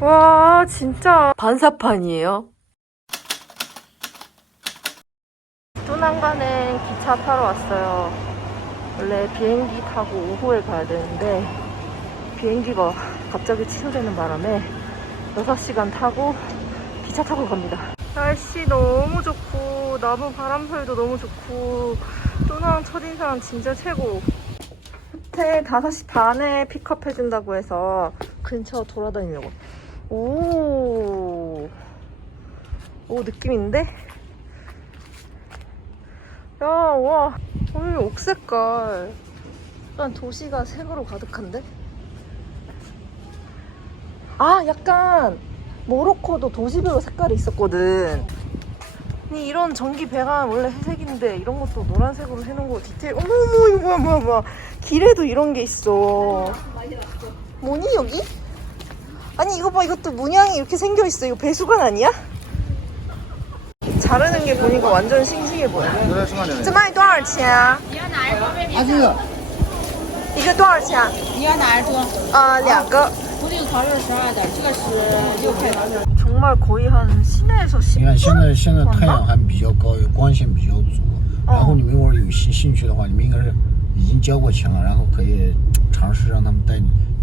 와, 진짜 반사판이에요. 또난간에 기차 타러 왔어요. 원래 비행기 타고 오후에 가야 되는데 비행기가 갑자기 취소되는 바람에 6시간 타고 기차 타고 갑니다. 날씨 너무 좋고 나무 바람소리도 너무 좋고 또나랑 첫인상 진짜 최고. 호텔 5시 반에 픽업해준다고 해서 근처 돌아다니려고. 오, 오 느낌 있는데? 야, 와, 오늘 옥색깔. 약간 도시가 색으로 가득한데? 아, 약간 모로코도 도시별로 색깔이 있었거든. 아니, 이런 전기 배관 원래 회색인데 이런 것도 노란색으로 해놓은 거 디테일. 어머머, 이거 뭐야, 뭐야, 뭐야. 길에도 이런 게 있어. 뭐니, 여기? 아니, 이거 봐, 이것도 문양이 이렇게 생겨 있어. 이거 배수관 아니야? 자르는 게 보니까 완전 싱싱해 보여. 这卖多少钱啊？啊，这个一个多少钱？你要哪一种？啊、两个。福鼎桃是十二的，这个是六块八。 정말 거의 한 시내에서 10분? 你看现在现在太阳还比较高，有光线比较足。然后你们如果有兴兴趣的话，你们应该是已经交过钱了，然后可以尝试让他们带你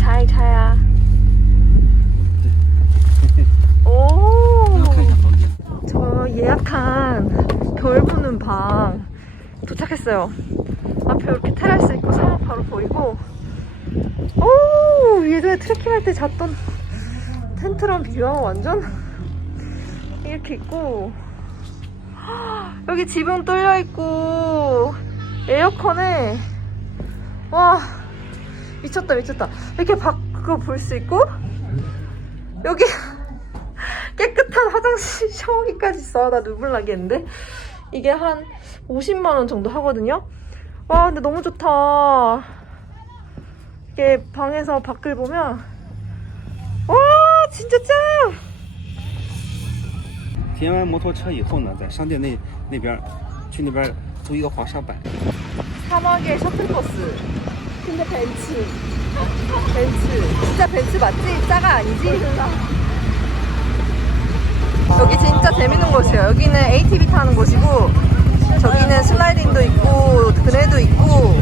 잘 자야. 오. 저 예약한 별 보는 방 도착했어요. 앞에 이렇게 테라스 있고 사막 바로 보이고. 오, 예전에 트레킹할 때 잤던 텐트랑 비교하면 완전 이렇게 있고. 여기 지붕 뚫려 있고 에어컨에 와. 미쳤다 미쳤다 이렇게 밖을 볼 수 있고 여기 깨끗한 화장실 샤워기까지 있어. 나 눈물 나겠는데? 이게 한 50만원 정도 하거든요? 와, 근데 너무 좋다. 이게 방에서 밖을 보면, 와, 진짜 짱! 体验完摩托车以后呢，在商店那那边儿去那边儿租一个滑沙板， 사막의 셔틀버스. 근데 벤츠. 벤츠. 진짜 벤츠 맞지? 짜가 아니지? 여기 진짜 재밌는 곳이에요. 여기는 ATV 타는 곳이고, 저기는 슬라이딩도 있고, 그네도 있고,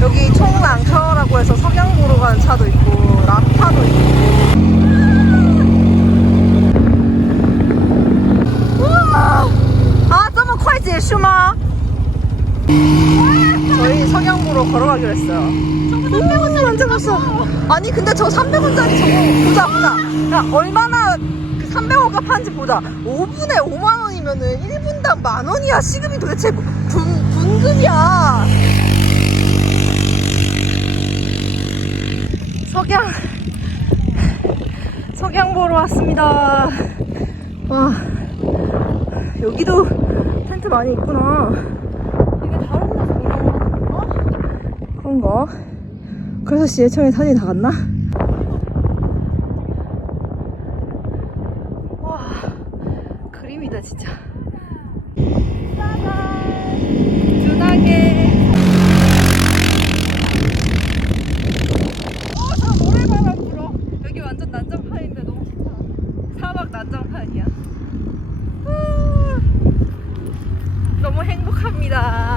여기 총랑처라고 해서 석양 보러 가는 차도 있고, 락파도 있고. 우와! 아, 这么快结束吗? 보러 걸어가기로 했어요. 300원짜리 완전 갔어. 아니 근데 저 300원짜리 저거 보자 보자. 야 얼마나 그 300원값 하는지 보자. 5분에 5만 원이면은 1분당 만 원이야. 시급이 도대체 분, 분급이야. 석양 석양 보러 왔습니다. 와 여기도 텐트 많이 있구나. 이게 다른 데서 어? 그런가? 그래서 지혜청이 사진이 다 갔나? 와 그림이다 진짜.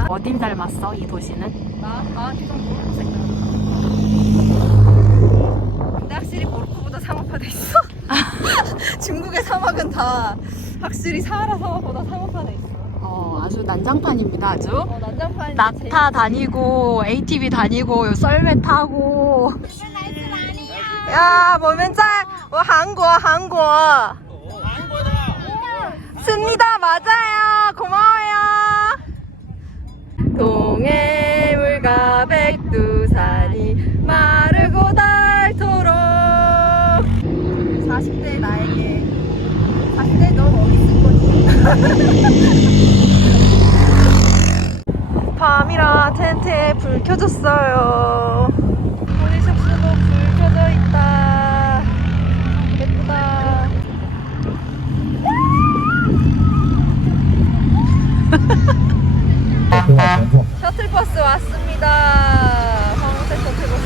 어딜 닮았어 이 도시는? 나? 아, 계속 모르고 색깔. 근데 확실히 모로코보다 사막화돼 있어. 중국의 사막은 다 확실히 사하라 사막보다 사막화돼 있어. 어 아주 난장판입니다 아주. 어, 난장판이 낙타 다니고 ATV 다니고 썰매 타고. 야, 我们在我韩国韩国. 습니다 맞아요. 고마워 백두산이 마르고 닳도록 봤을 때 나에게 봤을 때너 어디 있을 거지? 밤이라 텐트에 불 켜졌어요. 숙소도 불 켜져 있다. 예쁘다. 셔틀버스 왔습니다. 황색 셔틀버스.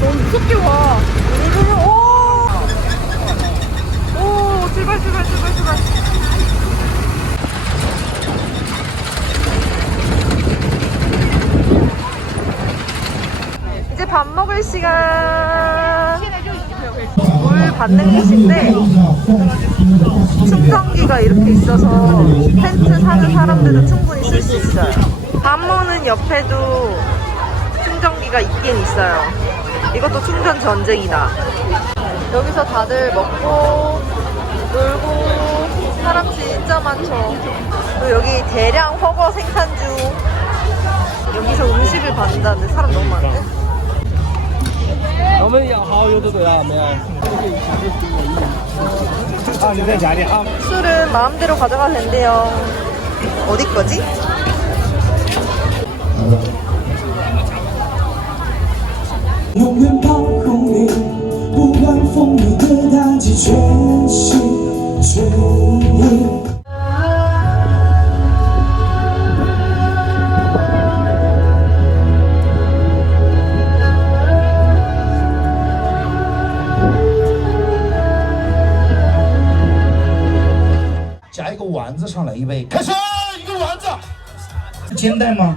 너무 무섭게 와. 우르르, 오! 오, 출발, 출발, 출발, 출발. 이제 밥 먹을 시간. 물 받는 곳인데 충전기가 이렇게 있어서 텐트 사는 사람들은 충분히 쓸 수 있어요. 밥 먹는 옆에도 충전기가 있긴 있어요. 이것도 충전 전쟁이다. 여기서 다들 먹고 놀고 사람 진짜 많죠. 그리고 여기 대량 허거 생산 중. 여기서 음식을 받는다는데 사람 너무 많은데? 我们养蚝油都对啊，没有。啊，你在家里啊？ 술은 마음대로 가져가도 된대요. 어디 거지? 永远保护你，不管风雨的打击，全心全意。加一个丸子上来一杯，开始一个丸子，简单吗？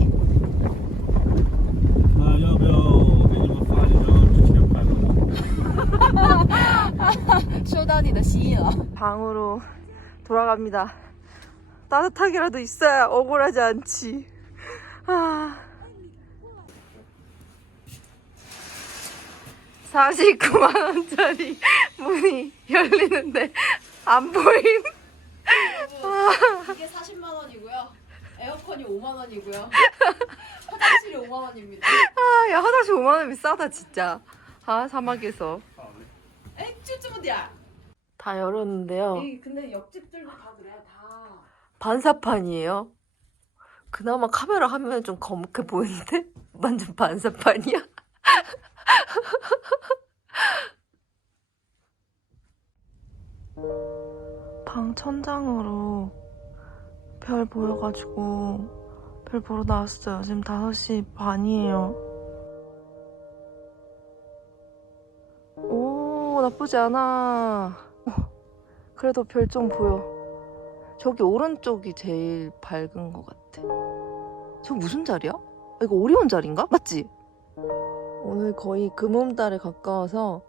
내가 방으로 돌아갑니다. 따뜻하게라도 있어야 억울하지 않지. 아... 49만원짜리 문이 열리는데 안 보임? 여러분, 이게 아. 40만원이고요. 에어컨이 5만원이고요. 화장실이 5만원입니다. 아야 화장실 5만원이 싸다 진짜. 아 사막에서. 에? 쭈쭈무디야. 다 열었는데요. 근데 옆집들도 다 그래, 다. 반사판이에요. 그나마 카메라 화면에 좀 거뭇해 보이는데 완전 반사판이야. 방 천장으로 별 보여가지고 별 보러 나왔어요. 지금 5시 반이에요. 오, 나쁘지 않아. 그래도 별 좀 보여. 저기 오른쪽이 제일 밝은 것 같아. 저 무슨 자리야? 아, 이거 오리온 자리인가? 맞지? 오늘 거의 금음달에 가까워서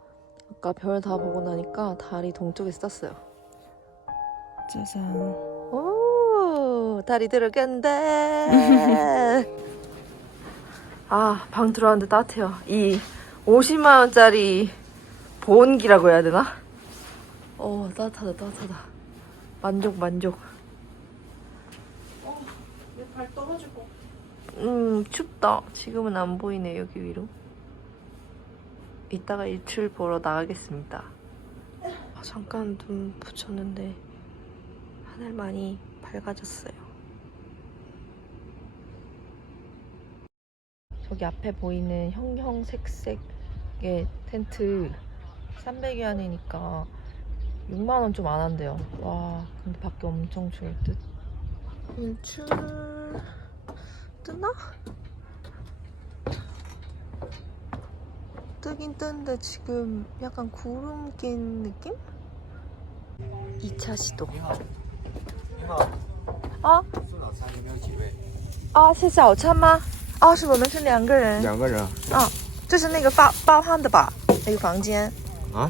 아까 별 다 보고 나니까 달이 동쪽에서 떴어요. 짜잔. 오, 달이 들어간다. 아, 방 들어왔는데 따뜻해요. 이 50만 원짜리 보온기라고 해야 되나? 어, 따뜻하다, 따뜻하다. 만족, 만족. 발 떨어질 거. 음, 춥다. 지금은 안 보이네, 여기 위로. 이따가 일출 보러 나가겠습니다. 아, 잠깐 눈 붙였는데 하늘 많이 밝아졌어요. 저기 앞에 보이는 형형색색의 텐트 300위안이니까 6만원 좀 안 한대요. 와, 근데 밖에 엄청 추울 듯. 일출 뜨나? 뜨긴 뜨는데 지금 약간 구름 낀 느낌? 2차 시도. 어? 啊，是早餐吗？哦，是我们是两个人。两个人啊，就是那个包包含的吧？那个房间啊？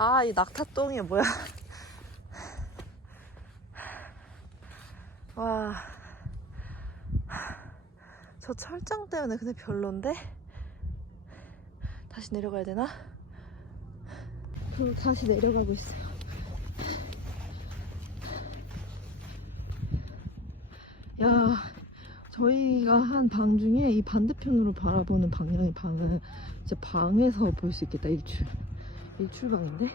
아, 이 낙타똥이 뭐야? 와. 저 철장 때문에 근데 별론데? 다시 내려가야 되나? 그리고 다시 내려가고 있어요. 야, 저희가 한 방 중에 이 반대편으로 바라보는 방향의 방은 진짜 방에서 볼 수 있겠다, 일출. 일출방인데?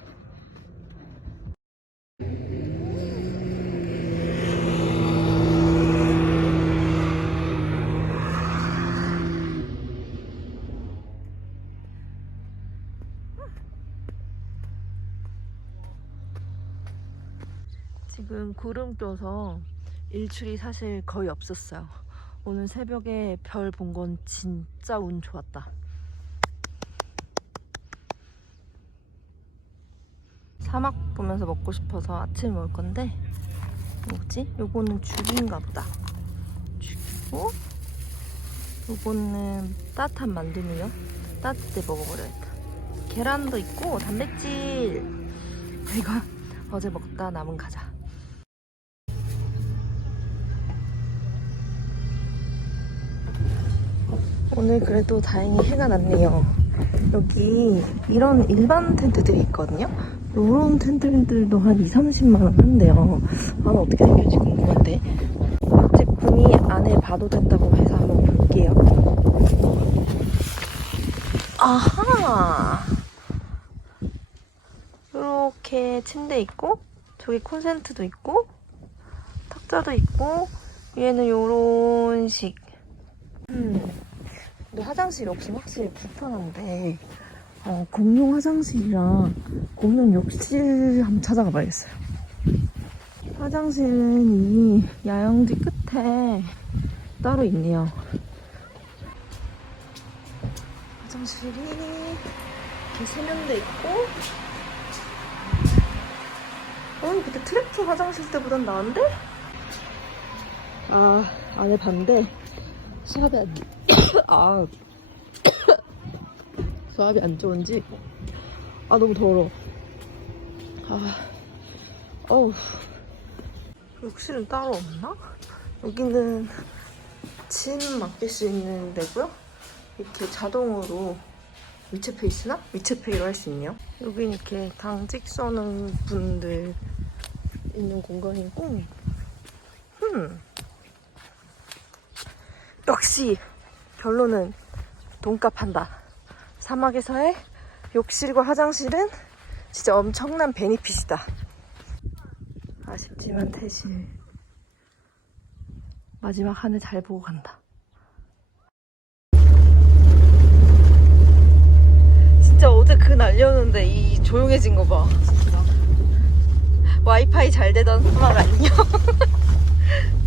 지금 구름 껴서 일출이 사실 거의 없었어요. 오늘 새벽에 별 본 건 진짜 운 좋았다. 사막 보면서 먹고 싶어서 아침 먹을 건데 뭐지? 요거는 죽인가 보다. 죽이고 요거는 따뜻한 만두는요? 따뜻해 먹어버려야겠다. 계란도 있고 단백질. 이거 어제 먹다 남은 과자. 오늘 그래도 다행히 해가 났네요. 여기 이런 일반 텐트들이 있거든요. 이런 텐트들도 한 2, 30만 원 한대요. 아, 어떻게 생길지 궁금한데. 제품이 안에 봐도 된다고 해서 한번 볼게요. 아하! 이렇게 침대 있고, 저기 콘센트도 있고, 탁자도 있고, 위에는 요런 식. 음. 근데 화장실이 없으면 확실히 불편한데 어, 공용 화장실이랑 공용 욕실 한번 찾아가 봐야겠어요. 화장실은 이 야영지 끝에 따로 있네요. 화장실이 이렇게 세면대 있고 어, 근데 트랙터 화장실 때보단 나은데? 아, 안에 반대. 안, 아, 수압이 안 좋은지. 아, 너무 더워. 아, 어우. 욕실은 따로 없나? 여기는 짐 맡길 수 있는 데고요. 이렇게 자동으로 위챗페이 스나 위챗페이로 할 수 있네요. 여긴 이렇게 당직 써는 분들 있는 공간이고, 음. 역시 결론은 돈값 한다. 사막에서의 욕실과 화장실은 진짜 엄청난 베니핏이다. 아쉽지만 퇴실. 마지막 하늘 잘 보고 간다. 진짜 어제 그 날렸는데 이 조용해진 거 봐. 와이파이 잘 되던 사막 아니냐?